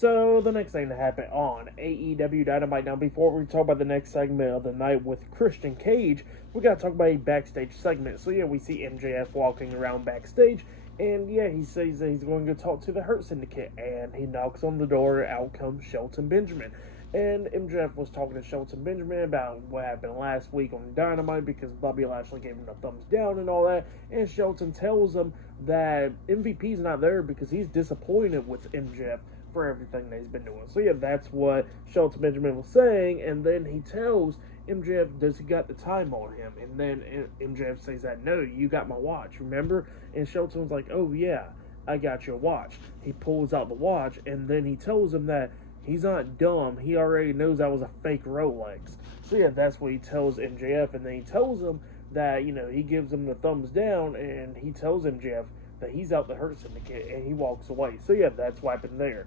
So, the next thing that happened on AEW Dynamite. Now, before we talk about the next segment of the night with Christian Cage, we gotta talk about a backstage segment. So, yeah, we see MJF walking around backstage, and yeah, he says that he's going to go talk to the Hurt Syndicate, and he knocks on the door. Out comes Shelton Benjamin. And MJF was talking to Shelton Benjamin about what happened last week on Dynamite because Bobby Lashley gave him a thumbs down and all that. And Shelton tells him that MVP's not there because he's disappointed with MJF for everything that he's been doing. So yeah, that's what Shelton Benjamin was saying. And then he tells MJF, does he got the time on him? And then MJF says that, no, you got my watch, remember? And Shelton's like, oh yeah, I got your watch. He pulls out the watch, and then he tells him that he's not dumb. He already knows that was a fake Rolex. So yeah, that's what he tells MJF, and then he tells him that, he gives him the thumbs down, and he tells MJF that he's out the Hurt Syndicate, and he walks away. So yeah, that's what happened there.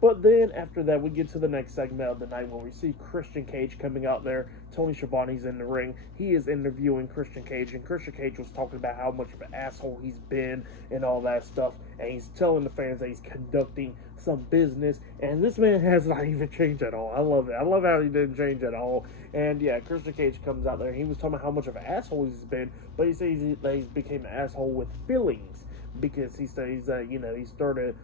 But then after that, we get to the next segment of the night where we see Christian Cage coming out there. Tony Schiavone's in the ring. He is interviewing Christian Cage, and Christian Cage was talking about how much of an asshole he's been and all that stuff. And he's telling the fans that he's conducting some business. And this man has not even changed at all. I love it. I love how he didn't change at all. And yeah, Christian Cage comes out there. And he was talking about how much of an asshole he's been, but he says that he's became an asshole with feelings because he says that he started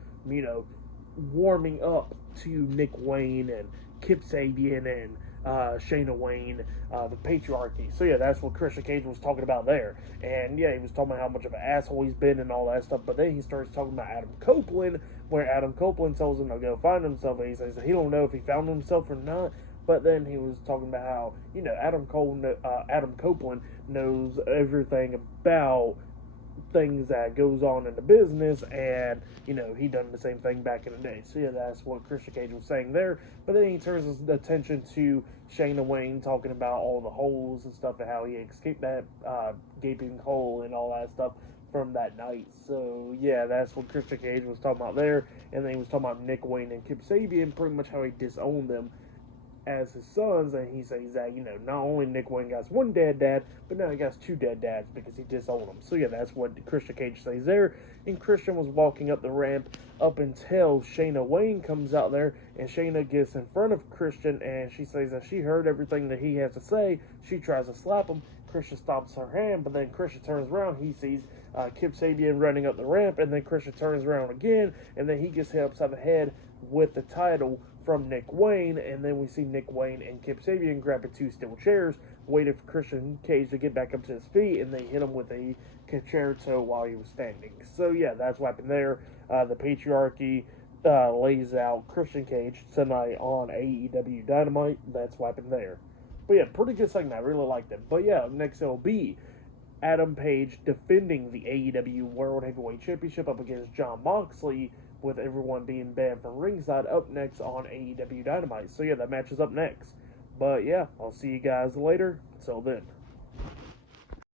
warming up to Nick Wayne and Kip Sabian and Shayna Wayne, the patriarchy. So yeah, that's what Christian Cage was talking about there. And yeah, he was talking about how much of an asshole he's been and all that stuff. But then he starts talking about Adam Copeland, where Adam Copeland tells him to go find himself. And he says that he don't know if he found himself or not. But then he was talking about how Adam Copeland knows everything about things that goes on in the business, and he done the same thing back in the day. So yeah, that's what Christian Cage was saying there. But then he turns his attention to Shayna Wayne talking about all the holes and stuff and how he escaped that gaping hole and all that stuff from that night. So yeah, that's what Christian Cage was talking about there. And then he was talking about Nick Wayne and Kip Sabian, pretty much how he disowned them as his sons, and he says that not only Nick Wayne got one dead dad, but now he got two dead dads because he disowned them. So yeah, that's what Christian Cage says there. And Christian was walking up the ramp up until Shayna Wayne comes out there, and Shayna gets in front of Christian, and she says that she heard everything that he has to say. She tries to slap him. Christian stops her hand, but then Christian turns around. He sees Kip Sabian running up the ramp, and then Christian turns around again, and then he gets hit upside the head with the title from Nick Wayne, and then we see Nick Wayne and Kip Sabian grabbing two steel chairs, waiting for Christian Cage to get back up to his feet, and they hit him with a concerto while he was standing. So yeah, that's what happened there. The patriarchy lays out Christian Cage tonight on AEW Dynamite. That's what happened there. But yeah, pretty good segment. I really liked it. But yeah, next it'll be Adam Page defending the AEW World Heavyweight Championship up against Jon Moxley, with everyone being banned from ringside, up next on AEW Dynamite. So yeah, that match is up next. But yeah, I'll see you guys later. Until then.